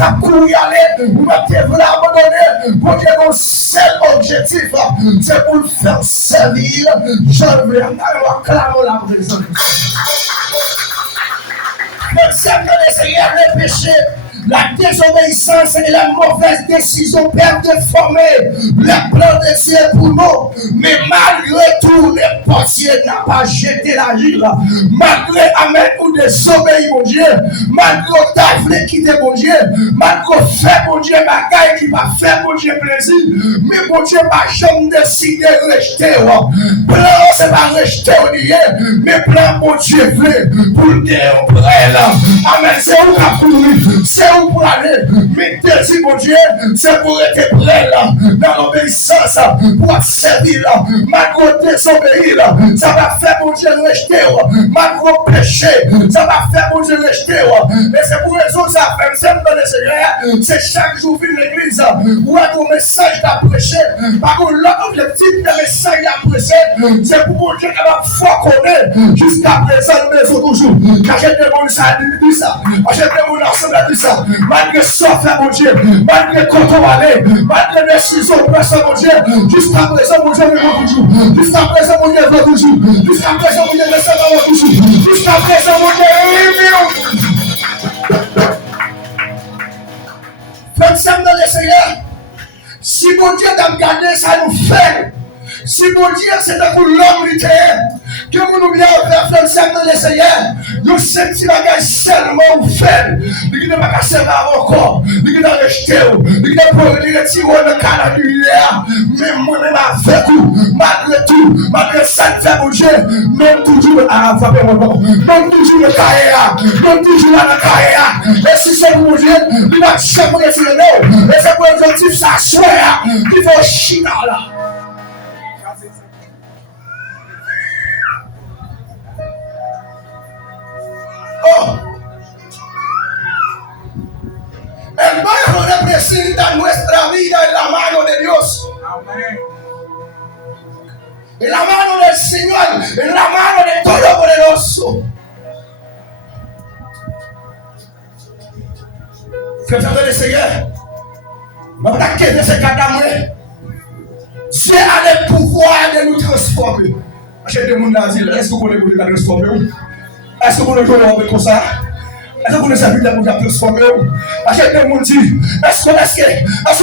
t'as couru aller, ou même t'es voulu abandonner, bon Dieu, mon seul objectif, c'est pour le faire servir. Je veux acclamer la présence. Le Seigneur le Seigneur, le péché, la désobéissance et la mauvaise décision peuvent déformer le plan de Dieu pour nous. Mais malgré tout, les portiers n'ont pas jeté la ville. Malgré Amen ou désobéir mon Dieu, malgré t'as voulu quitter mon Dieu, malgré faire mon Dieu bagaille qui va faire mon Dieu plaisir, mais mon Dieu n'a jamais décidé de rejeter. Plan c'est pas rejeter au lieu, mais plan mon Dieu veut pour le dire Amen, c'est où la pour c'est où pour aller, mais désir mon Dieu, c'est pour être prêt là, dans l'obéissance, pour servir là, malgré désobéir, ça va faire mon Dieu rejeter, malgré péché, ça va faire mon Dieu rejeter, et c'est pour raison ça fait, c'est dans le Seigneur, c'est chaque jour vivre l'église, où est ton message à prêcher, par contre l'objectif de message à prêcher, c'est pour mon Dieu capable de foi connaître, jusqu'à présent, maison toujours, quand j'ai demandé ça, dit ça, j'ai demandé ensemble à dire ça, malgré ça, frère mon Dieu, malgré quand on va aller, malgré les décisions, personne mon Dieu, jusqu'à présent, mon Dieu, me veut toujours, jusqu'à présent, mon Dieu, veut toujours, jusqu'à présent, mon Dieu, me veut toujours, jusqu'à présent, mon Dieu, frère, ça me donne le Seigneur, si mon Dieu t'a gardé, ça nous fait. Si mon Dieu c'est pour l'homme que vous nous bien faire faire dans le Seigneur, nous sentons la gueule seulement fait. Nous ne pas servir encore, nous ne pas rejeter, nous ne pas retirer le canal du hier, mais moi-même avec vous, malgré tout, malgré ça, mon Dieu, non toujours à frapper mon nom, non toujours le carrière, non toujours la carrière. Et si c'est pour mon Dieu, nous ne jamais retirer nous. Et c'est pour l'objectif, ça soit, qu'il faut chier là. Oh, hermano, representa nuestra vida en la mano de Dios. Amén. En la mano del Señor, en la mano del Todopoderoso. Frère de Seigneur, ma plaquette de ce cadavre, Dieu a le pouvoir de nous transformer. J'ai des gens d'asile, est-ce que vous voulez nous transformer? Est-ce que vous ne jouez comme ça? Est-ce que vous ne savez pas pour transformer? Achète des gens dit, est-ce que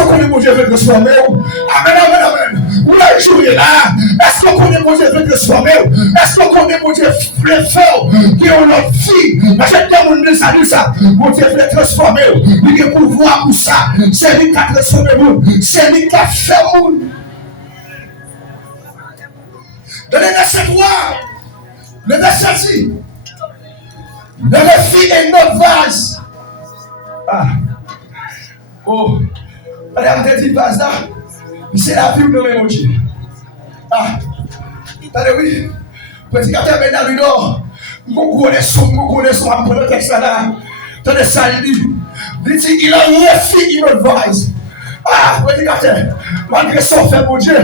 vous connaissez mon Dieu veut transformer? Amen, amen, amen. Vous l'avez joué là. Est-ce que vous connaissez mon Dieu veut transformer? Est-ce que vous connaissez mon Dieu veut faire qui ont notre vie? Achète des gens qui savent ça. Mon Dieu veut transformer. Il a pouvoir pour ça. C'est lui qui a transformé vous. C'est lui qui a fait vous. Dans le verset 3, le verset 6. Le refit est notre vase. Ah. Oh. Madame te dit vase là. C'est la vie de mon Dieu. Ah. Allez, oui. Prédicateur Bernard Ludor. Mon connaissons à prendre le texte là. Tenez ça, il dit, il a refit notre vase. Ah, prédicateur, malgré ça, fait mon Dieu,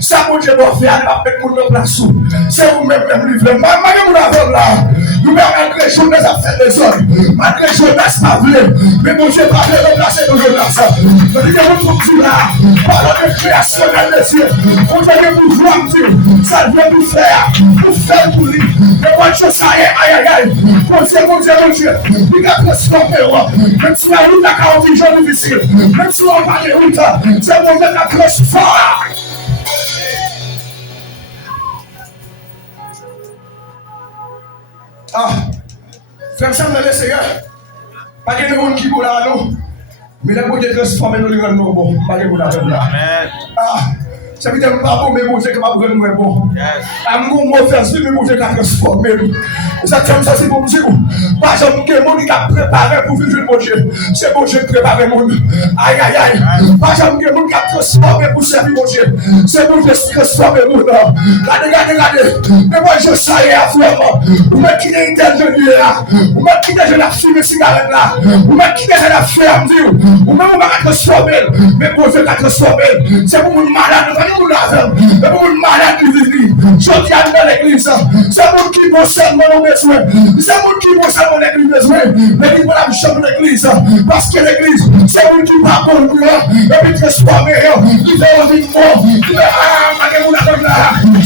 ça, mon Dieu, doit faire, il va mettre pour nos places. C'est vous-même, même livré. Malgré vous l'avez là, nous-mêmes, malgré Jonas a fait des hommes, malgré Jonas pas voulu, mais mon Dieu va remplacer nos Jonas. Je dis que vous tout là, par la création de Dieu, mon Dieu, vous voir Dieu, ça vient vous faire pour lui. Mais bonne chose, ça y est, aïe, aïe, aïe. Mon Dieu, il a transformé, même si la route a 40 jours difficile, même si on va les routes, c'est mon Dieu qui a transformé. Ah, frère, ça me laisse, Seigneur. Pas de monde qui vous là, non. Mais le Dieu transformé nous, les gens, bon. Pas de vous là, Amen. Ah. Ça veut dire pas bon, mais mon Dieu qui va vous rendre bon. Amour, mauvais, mais mon Dieu qui a transformé. Ça tient ça, c'est mon Dieu. Pas jamais que mon Dieu qui a préparé pour vivre mon Dieu. C'est mon Dieu qui a préparé mon Dieu. Aïe, aïe, aïe. Pas jamais que mon Dieu qui a transformé pour servir mon Dieu. C'est mon Dieu qui a transformé mon Dieu. Regardez. Mais moi, je sais à vraiment. Vous me quittez de là. Vous me quittez de la fumée cigarette là. Vous me quittez de la ferme. Vous me transformé. Mais mon Dieu qui a transformé. C'est pour mon malade. vous l'avez. Et vous malade qui vivent. Je dis à dans l'église. C'est vous qui vont seulement nos besoins. C'est vous qui vont seulement l'église besoin. Mais qui vont la chambre de l'église. Parce que l'église, c'est vous qui va pour nous. Et puis transformer. Qui fait envie de mort. Qui fait vous l'avez là.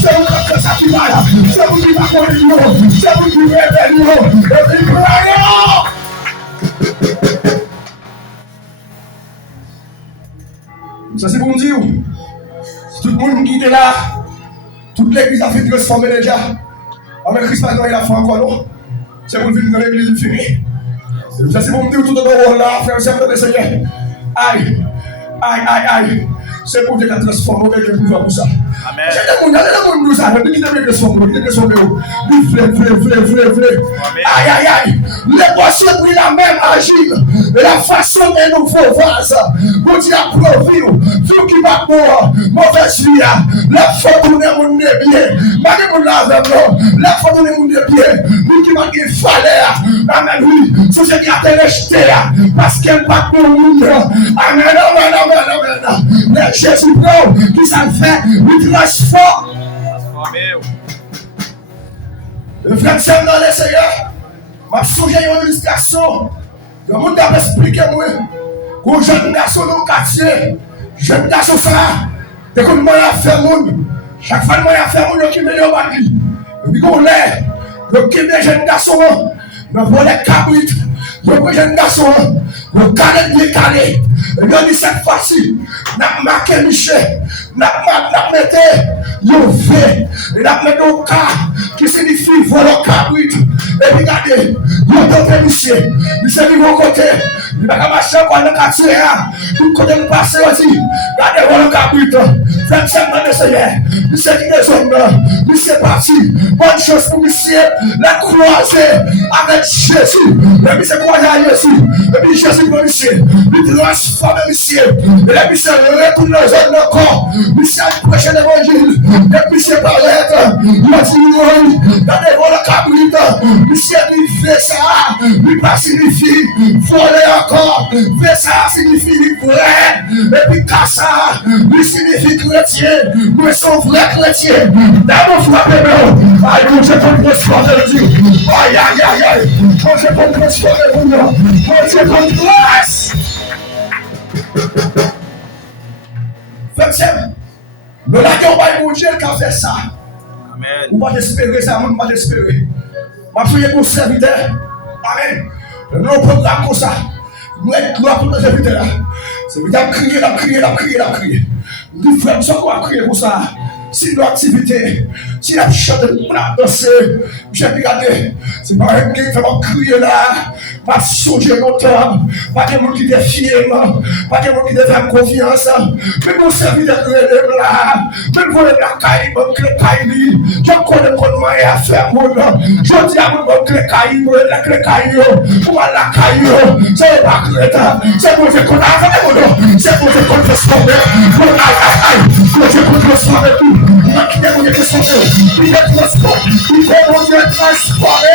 C'est vous qui ça qui va là. C'est vous qui va pour nous. C'est vous qui révèle nous. Et puis croyons. Ça c'est pour me dire. Tout le monde qui était là. Toute l'église a fait transformer déjà. Avec Christ maintenant il a fait encore non. C'est pour venir dans l'église fini. Ça c'est pour me dire tout le monde là, frère, c'est pour le Seigneur. Aïe, aïe, aïe, aïe. C'est pour Dieu qui a transformé quelqu'un pour faire ça. Amen. C'est le monde nous ça, mais qui devait transformer, qui devait transformer. Aïe, aïe, aïe. Les poissons pris la même agile. Et la façon dont nous faut voir ça. Pour dire à profil, tout qui va pour mauvaise vie, la faute de mon bien. Malgré mon lave, la faute de mon bien. Nous qui manquent fallait. Amen, oui. Société a été rejetée parce qu'elle va pour nous. Amen, amen, amen, amen. Mais Jésus, qui s'en fait, il transforme. Le frère Sam dans les Seigneur, m'a songé à une illustration. Le monde a expliqué moi qu'un jeune garçon dans le quartier, jeune garçon ça, dès qu'on m'a fait monde, chaque fois qu'on m'a fait monde, qui met le bandit. Et puis qu'on l'est, le qui met jeune garçon, le volet cabrit, le jeune garçon, le calé bien calé. Et là, cette fois-ci, n'a marqué Michel, n'a metté, il fait, et n'a mis au cas qui signifie voler cabrit. Et regardez, il a Michel, Michel de mon côté, il va marcher pour le quartier, tout côté le passé aussi, regardez voler cabrit. Faites ça dans le Seigneur, Michel qui est homme, Michel parti, bonne chose pour Michel, la croisée avec Jésus, et Michel croisé à Jésus, et puis Jésus pour Michel, il transforme Michel, et là Michel retourne dans le corps, Michel prêche l'évangile, et Michel paraît, il a dit oui, dans les vols cabrit, Michel il fait ça, il pas signifie voler encore, fait ça signifie vrai, et puis ça, il signifie chrétien, nous sommes vrais chrétiens, d'abord frappez nous, aïe, nous je peux transformer Dieu, aïe, aïe, aïe, aïe, nous je peux transformer vous, nous je peux grâce. Faites le lac va mon Dieu qui a fait ça. Amen. On va espérer ça, on va espérer. On va prier pour serviteur. Amen. Nous programme comme ça. Nous être gloire pour nos serviteurs. Serviteur crier. Nous frères nous sommes crier pour ça. Si nos activités, si la chante, on a dansé, j'ai regardé, c'est pas un gars qui va crier là, pas songer longtemps, pas de monde qui est fier, pas de monde qui est faire confiance, mais mon serviteur là, même pour la caille, mon clé caille, je connais comment il a fait mon je dis à mon clé caille, la clé caille, ou à la caille, c'est pas crétin, c'est pour que qu'on a fait, c'est pour que qu'on fasse tomber, pour que qu'on fasse tomber tout. Il est transformé.